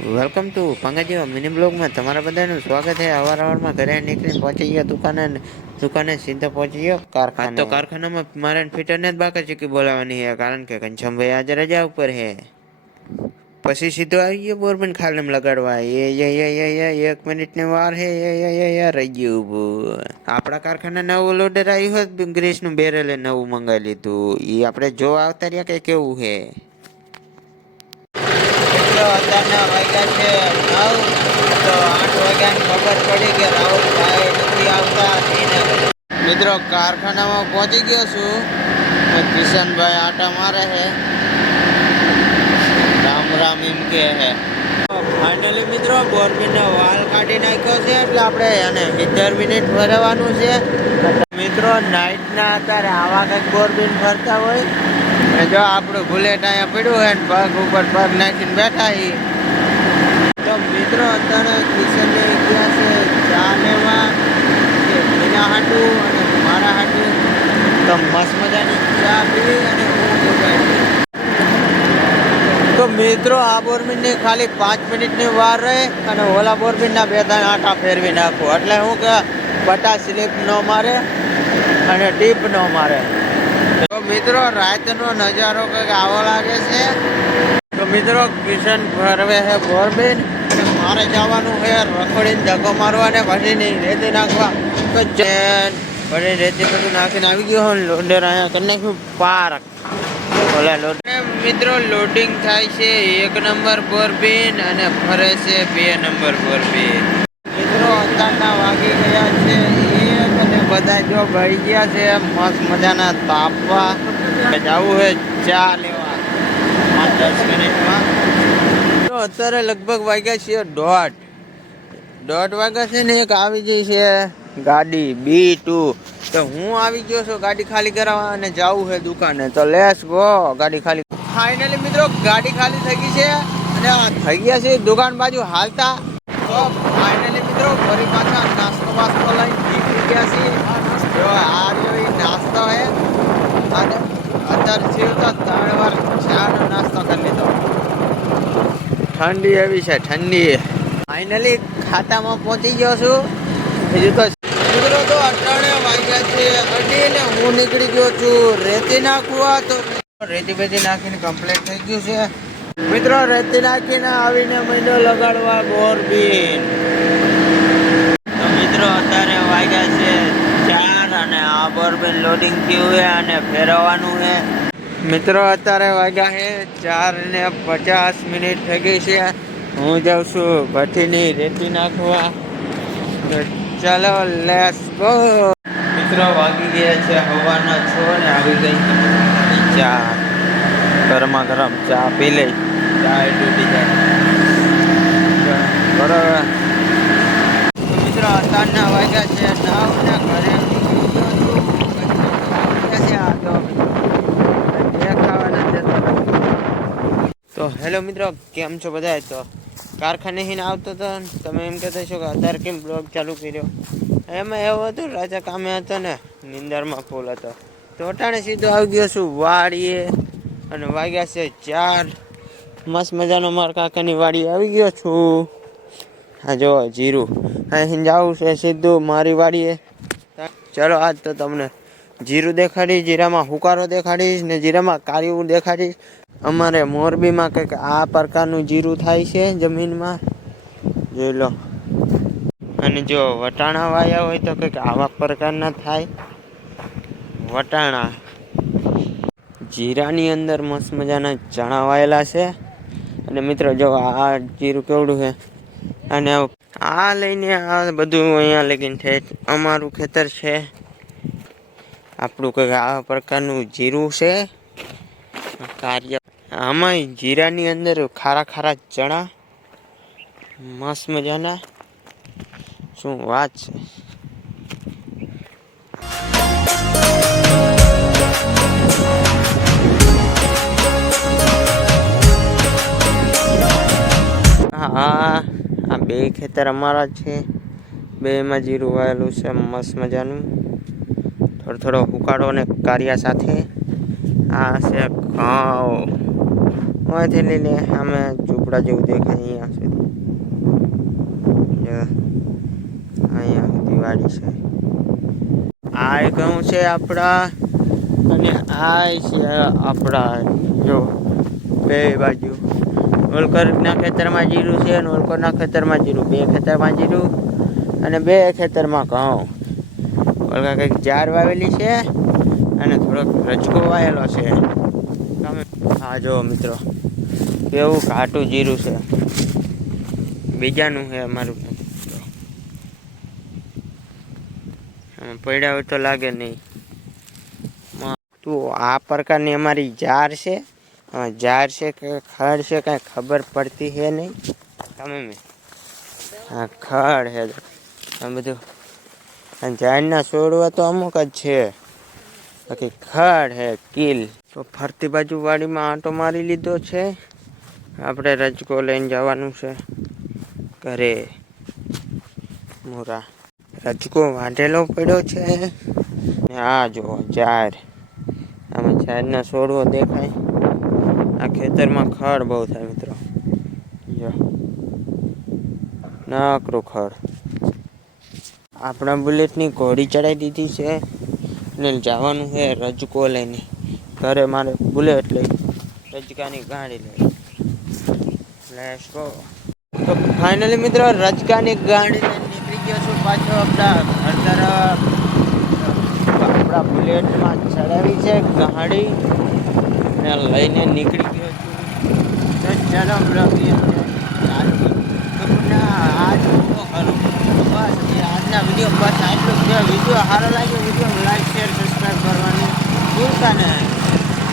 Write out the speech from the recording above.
Welcome to Pankaj mini બ્લોગમાં તમારા બધાનું સ્વાગત છે. અવારનવારમાં ઘરે નીકળીને પહોંચી ગયો દુકાને સીધો પહોંચી ગયો કારખાને. તો કારખાનામાં મારે ફિટરને જ બાકી ચીકી બોલાવાની છે, કારણ કે ઘનશ્યામભાઈ આજે રજા ઉપર છે. પછી સીધો આવી ગયો બોરબન ખાલમ લગાડવા. 1 મિનિટની વાર હે. રહી ગયું ઊભું. આપણા કારખાના નવું લોડર આવ્યું હોત ગ્રીસનું બેરલે નવું મંગાવી લીધું. એ આપણે જો આવતા રહ્યા કે કેવું હે. અત્યારના વાગ્યા છે 9, તો 8 વાગ્યાની ખબર પડી કે રાહુલભાઈ નથી આવતા. મિત્રો કારખાનામાં પહોંચી ગયો છું. કિશનભાઈ આટા મારે છે. રામ રામ એમ કે હે. ફાઇનલી મિત્રો બોરબીનનો વાલ કાઢી નાખ્યો છે, એટલે આપણે એને 17 મિનિટ ફરવાનું છે. મિત્રો નાઇટના અત્યારે આવા કંઈક બોરબીન ફરતા હોય. જો આપણું બુલેટ અહીંયા પડ્યું હોય ને પગ ઉપર પગ નાખીને બેઠા હી. તો મિત્રો અત્યારે કિશનને ગયા છે ચા લેવા, એના હાટું અને મારા હાટું. તો મસ્ત મજાની ચા પીવી અને તો મિત્રો આ બોરબીનની ખાલી 5 મિનિટની વાર રહે અને ઓલા બોરબીનના 2-3 આટા ફેરવી નાખું, એટલે હું કે બટા સ્લીપ ન મારે અને ટીપ ન મારે. તો મિત્રો રાતનો નજારો કંઈક આવો લાગે છે. તો મિત્રો કિશન ફરવે છે બોરબીન અને મારે જવાનું છે રખડીને ધક્કો મારવા ને પછી નહીં રેતી નાખવા. તો પછી રેતી બધું નાખીને આવી ગયો લોડર અહીંયા કરી નાખ્યું પાર્ક. ઓલા લોડર મિત્રો લોડિંગ થાય છે 1 નંબર બોરબીન અને ફરે છે 2 નંબર બોરબીન. મિત્રો અત્યારના વાગી ગયા છે 1 અને બધા જો ભાઈ ગયા છે મસ્ત મજાના તાપવા. જવું છે ચા લેવા 5-10 મિનિટમાં. તો અત્યારે લગભગ વાગ્યા છે 1:30 વાગ્યા છે ને. એક આવી જઈ છે ગાડી B2. તો હું આવી ગયો છું ગાડી ખાલી કરાવવા અને જવું છે દુકાને. તો લેટ્સ ગો. ગાડી ખાલી ફાઇનલી મિત્રો ગાડી ખાલી થઈ ગઈ છે અને થઈ ગયા છે દુકાન બાજુ હાલતા. તો ફાઇનલી મિત્રો ફરી પાછા નાસ્તો લઈને નીકળી ગયા છીએ. જો આ રહ્યો નાસ્તો હે અને અત્યારે થયું તો 3 વાર ચાનો નાસ્તો કરી લીધો. ઠંડી એવી છે ઠંડી. ફાઇનલી ખાતામાં પહોંચી ગયો છું. બીજું તો મિત્રો તો 18 વાગ્યા છે અડીને હું નીકળી ગયો છું રેતી નાખવા. તો રેતી બેતી નાખીને કમ્પ્લીટ થઈ ગયું છે મિત્રો. રેતી નાખીને આવીને મહિનો લગાડવા બોરબીન. તો મિત્રો અત્યારે વાગ્યા છે 4 અને આ બોરબીન લોડિંગ થયું છે અને ફેરવવાનું છે. મિત્રો અત્યારે વાગ્યા છે 4:50 મિનિટ થઈ ગઈ છે. હું જાઉં છું ભઠ્ઠીની રેતી નાખવા. ચાલો લેટ્સ ગો. મિત્રો વાગી ગયા છે હવાના 6 ને આવી ગઈ ચા. ગરમા ગરમ ચા પી લઈ. ચા તૂટી જાય બરોબર. મિત્રો અત્યારના વાગ્યા છે 9 ને ઘરે તો હેલો મિત્રો કેમ છો બધા. તો કારખાને હીને આવતો હતો. તમે એમ કહેતા છો કે અત્યારે કેમ બ્લોગ ચાલુ કર્યો. એમાં એવું હતું રાજા કામે હતો ને નિંદરમાં ફૂલ હતો. તો અટાણે સીધો આવી ગયો છું વાડીએ અને વાગ્યા છે 4. મસ્ત મજાનો મારા કાકાની વાડી આવી ગયો છું. હા જો જીરું અહીં જવું છે સીધું મારી વાડીએ. ચલો આજ તો તમને જીરું દેખાડીશ, જીરામાં હુકારો દેખાડીશ ને જીરામાં કાળિયું દેખાડીશ. અમારે મોરબીમાં કંઈક આ પ્રકારનું જીરું થાય છે જમીનમાં, જોઈ લો. અને જો વટાણા વાયા હોય તો કંઈક આવા પ્રકારના થાય વટાણા. જીરાની અંદર મસ્ત મજાના ચણા વાયેલા છે. અને મિત્રો જો આ જીરું કેવડું છે. અને આ લઈને આ બધું અહીંયા લગીને ઠેઠ અમારું ખેતર છે. આપણું કંઈક આ પ્રકારનું જીરું છે કાર્ય. આમાં જીરાની અંદર ખારા ખારા ચણા મસ્ત મજાના. શું વાત છે. હા આ 2 ખેતર અમારા છે. 2માં જીરું વાયેલું છે મસ્ત મજાનું. થોડો હુકાડો અને કારિયા સાથે. આ છે ઘઉં. અહીંથી લઈને અમે ઝૂંપડું ધાબળા જેવું દેખાય અહીંયા સુધી વાડી છે. આ ઘઉં છે આપણા અને આ છે આપણા. જો બે બાજુ ઓલકરના ખેતરમાં જીરું છે અને ઓલકરના ખેતરમાં જીરું, બે ખેતરમાં જીરું અને બે ખેતરમાં ઘઉં. ઓલકા કંઈક જાર વાવેલી છે અને થોડોક રચકો વાયેલો છે. તમે હા જો મિત્રો કેવું ઘાટું જીરું છે. બીજાનું છે અમારું પડ્યા હોય તો લાગે નહીં. તો આ પ્રકારની અમારી જાર છે. જાર છે કે ખડ છે કાંઈ ખબર પડતી છે નહીં. તમે હા ખડ છે આ બધું. અને ઝાડના છોડવા તો અમુક જ છે, બાકી ખડ હે કિલ. તો ફરતી બાજુ વાડીમાં આંટો મારી લીધો છે. આપણે રજકો લઈને જવાનું છે ઘરે. મોરા રજકો વાઢેલો પડ્યો છે. આ જો ઝાડ, આમાં ઝાડના છોડવો દેખાય. આ ખેતરમાં ખડ બહુ થાય મિત્રો. જો નકરું ખડ. આપણા બુલેટની ઘોડી ચડાવી દીધી છે અને જવાનું છે રજકો લઈને ઘરે. મારે બુલેટ લઈ રજકાની ગાડી લઈ. Let's go. તો ફાઇનલી મિત્રો રજકાની ગાડી લઈને નીકળી ગયો છું પાછો આપણા ઘર તરફ. આપણા બુલેટમાં ચડાવી છે ગાડી ને લઈને નીકળી ગયો છું. તો ચાલો બ્લોગ આજ બસ આજના વિડીયો બસ આટલું જ છે. વિડીયો સારો લાગ્યો વિડીયો લાઈક શેર સબસ્ક્રાઈબ કરવાનું ભૂલતા નહીં.